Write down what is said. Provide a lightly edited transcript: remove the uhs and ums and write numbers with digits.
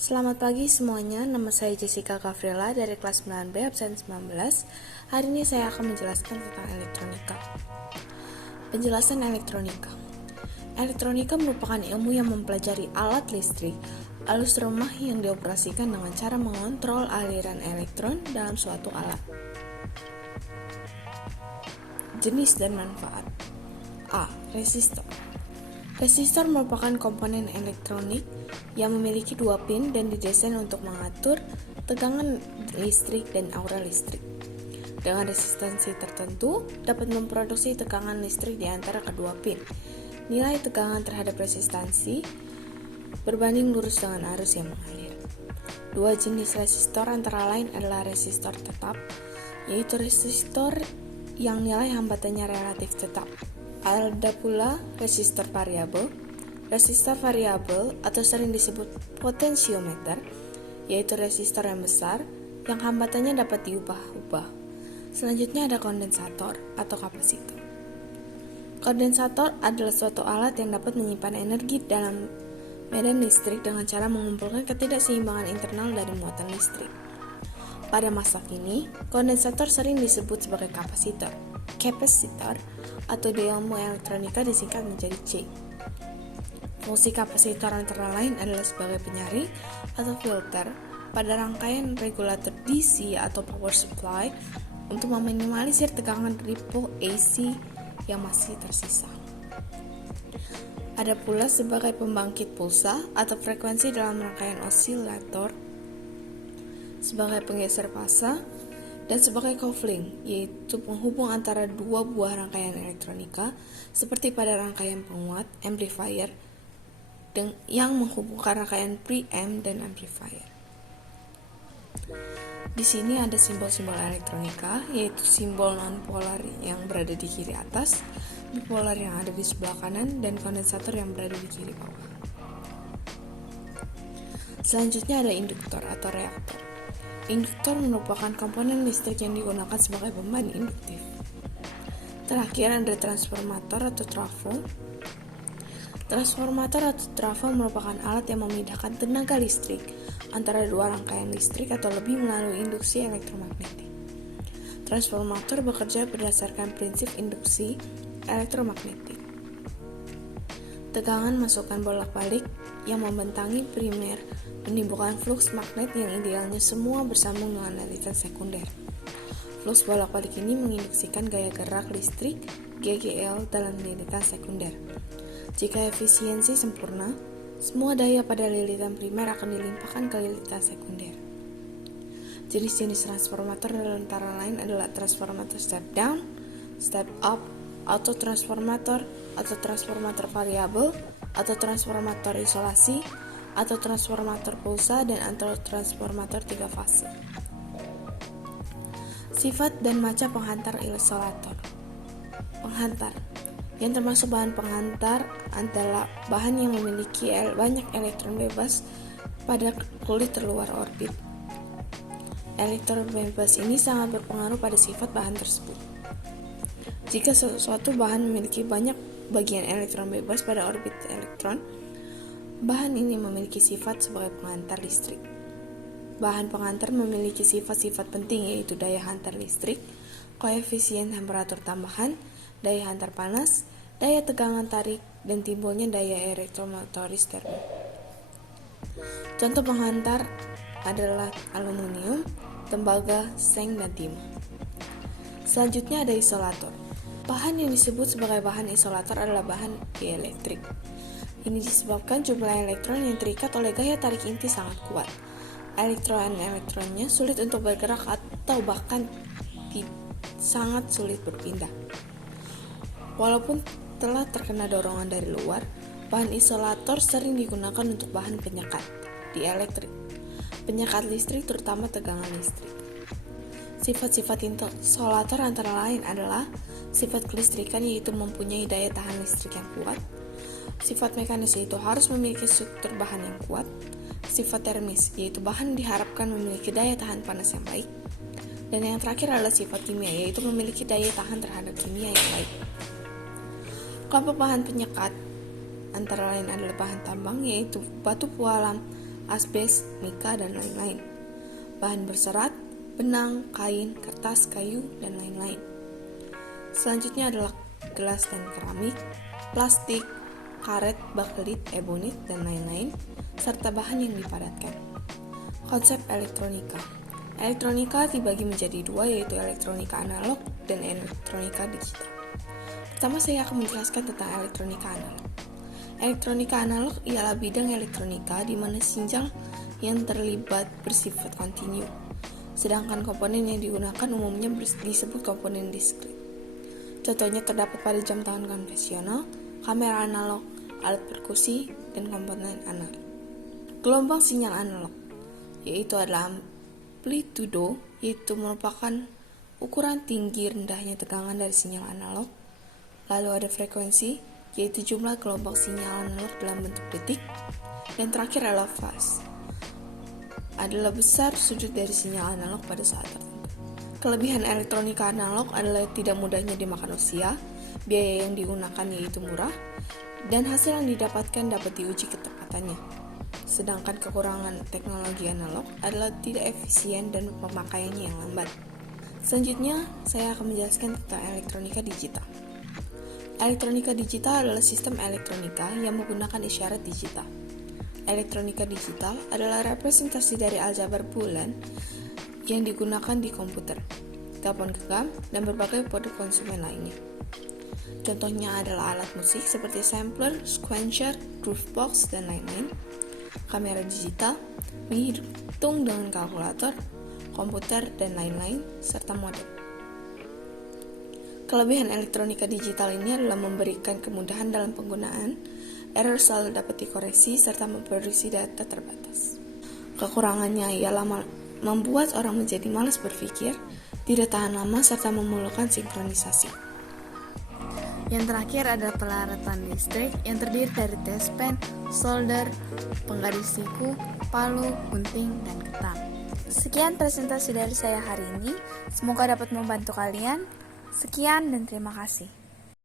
Selamat pagi semuanya, nama saya Jessica Gavrila dari kelas 9B absen 19. Hari ini saya akan menjelaskan tentang elektronika. Penjelasan elektronika. Elektronika merupakan ilmu yang mempelajari alat listrik, alus rumah yang dioperasikan dengan cara mengontrol aliran elektron dalam suatu alat. Jenis dan manfaat. A. Resistor. Resistor merupakan komponen elektronik yang memiliki dua pin dan didesain untuk mengatur tegangan listrik dan aura listrik. Dengan resistansi tertentu, dapat memproduksi tegangan listrik di antara kedua pin. Nilai tegangan terhadap resistansi berbanding lurus dengan arus yang mengalir. Dua jenis resistor antara lain adalah resistor tetap, yaitu resistor yang nilai hambatannya relatif tetap. Ada pula resistor variabel. Resistor variabel atau sering disebut potensiometer, yaitu resistor yang besar yang hambatannya dapat diubah-ubah. Selanjutnya ada kondensator atau kapasitor. Kondensator adalah suatu alat yang dapat menyimpan energi dalam medan listrik dengan cara mengumpulkan ketidakseimbangan internal dari muatan listrik. Pada masa kini, kondensator sering disebut sebagai kapasitor. Kapasitor atau di ilmu elektronika disingkat menjadi C. Fungsi kapasitor antara lain adalah sebagai penyaring atau filter pada rangkaian regulator DC atau power supply untuk meminimalisir tegangan ripple AC yang masih tersisa. Ada pula sebagai pembangkit pulsa atau frekuensi dalam rangkaian osilator, sebagai penggeser fasa, dan sebagai coupling, yaitu penghubung antara dua buah rangkaian elektronika seperti pada rangkaian penguat, amplifier, yang menghubungkan rangkaian preamp dan amplifier. Di sini ada simbol-simbol elektronika, yaitu simbol non-polar yang berada di kiri atas, bipolar yang ada di sebelah kanan, dan kondensator yang berada di kiri bawah. Selanjutnya ada induktor atau reaktor. Induktor merupakan komponen listrik yang digunakan sebagai pembanding induktif. Terakhir ada transformator atau trafo. Transformator atau trafo merupakan alat yang memindahkan tenaga listrik antara dua rangkaian listrik atau lebih melalui induksi elektromagnetik. Transformator bekerja berdasarkan prinsip induksi elektromagnetik. Tegangan masukan bolak-balik yang membentangi primer menimbulkan fluks magnet yang idealnya semua bersambung dengan lilitan sekunder. Fluks bolak-balik ini menginduksikan gaya gerak listrik GGL dalam lilitan sekunder. Jika efisiensi sempurna, semua daya pada lilitan primer akan dilimpahkan ke lilitan sekunder. Jenis-jenis transformator antara lain adalah transformator step down, step up, autotransformator, atau transformator variabel, atau transformator isolasi, atau transformator pulsa, dan autotransformator 3 fase. Sifat dan macam penghantar isolator. Penghantar yang termasuk bahan penghantar adalah bahan yang memiliki banyak elektron bebas pada kulit terluar orbit. Elektron bebas ini sangat berpengaruh pada sifat bahan tersebut. Jika suatu bahan memiliki banyak bagian elektron bebas pada orbit elektron, bahan ini memiliki sifat sebagai penghantar listrik. Bahan penghantar memiliki sifat-sifat penting, yaitu daya hantar listrik, koefisien temperatur tambahan, daya hantar panas, daya tegangan tarik, dan timbulnya daya elektromotoris termo. Contoh penghantar adalah aluminium, tembaga, seng, dan timah. Selanjutnya ada isolator. Bahan yang disebut sebagai bahan isolator adalah bahan dieelektrik. Ini disebabkan jumlah elektron yang terikat oleh gaya tarik inti sangat kuat. Elektron-elektronnya sulit untuk bergerak atau bahkan sangat sulit berpindah. Walaupun telah terkena dorongan dari luar, bahan isolator sering digunakan untuk bahan penyekat dieelektrik. Penyekat listrik terutama tegangan listrik. Sifat-sifat isolator antara lain adalah sifat kelistrikan, yaitu mempunyai daya tahan listrik yang kuat. Sifat mekanis, yaitu harus memiliki struktur bahan yang kuat. Sifat termis, yaitu bahan diharapkan memiliki daya tahan panas yang baik. Dan yang terakhir adalah sifat kimia, yaitu memiliki daya tahan terhadap kimia yang baik. Kelompok bahan penyekat antara lain adalah bahan tambang, yaitu batu pualam, asbes, mika, dan lain-lain. Bahan berserat, benang, kain, kertas, kayu, dan lain-lain. Selanjutnya adalah gelas dan keramik, plastik, karet, bakelit, ebonit, dan lain-lain, serta bahan yang dipadatkan. Konsep elektronika. Elektronika dibagi menjadi dua, yaitu elektronika analog dan elektronika digital. Pertama, saya akan menjelaskan tentang elektronika analog. Elektronika analog ialah bidang elektronika di mana sinyal yang terlibat bersifat kontinu, sedangkan komponen yang digunakan umumnya disebut komponen diskrit. Contohnya terdapat pada jam tangan konvensional, kamera analog, alat perkusi, dan komponen analog. Gelombang sinyal analog, yaitu adalah amplitudo, yaitu merupakan ukuran tinggi rendahnya tegangan dari sinyal analog. Lalu ada frekuensi, yaitu jumlah gelombang sinyal analog dalam bentuk detik. Dan terakhir adalah fase, adalah besar sudut dari sinyal analog pada saat tertentu. Kelebihan elektronika analog adalah tidak mudahnya dimakan usia, biaya yang digunakan yaitu murah, dan hasil yang didapatkan dapat diuji ketepatannya. Sedangkan kekurangan teknologi analog adalah tidak efisien dan pemakaiannya yang lambat. Selanjutnya, saya akan menjelaskan tentang elektronika digital. Elektronika digital adalah sistem elektronika yang menggunakan isyarat digital. Elektronika digital adalah representasi dari aljabar bulan yang digunakan di komputer, telepon genggam, dan berbagai produk konsumen lainnya. Contohnya adalah alat musik seperti sampler, sequencer, groovebox, dan lain-lain, kamera digital, menghitung dengan kalkulator, komputer, dan lain-lain, serta modem. Kelebihan elektronika digital ini adalah memberikan kemudahan dalam penggunaan, error selalu dapat dikoreksi, serta memproduksi data terbatas. Kekurangannya ialah membuat orang menjadi malas berpikir, tidak tahan lama, serta memerlukan sinkronisasi. Yang terakhir adalah peralatan listrik yang terdiri dari tespen, solder, penggaris siku, palu, gunting, dan ketam. Sekian presentasi dari saya hari ini. Semoga dapat membantu kalian. Sekian dan terima kasih.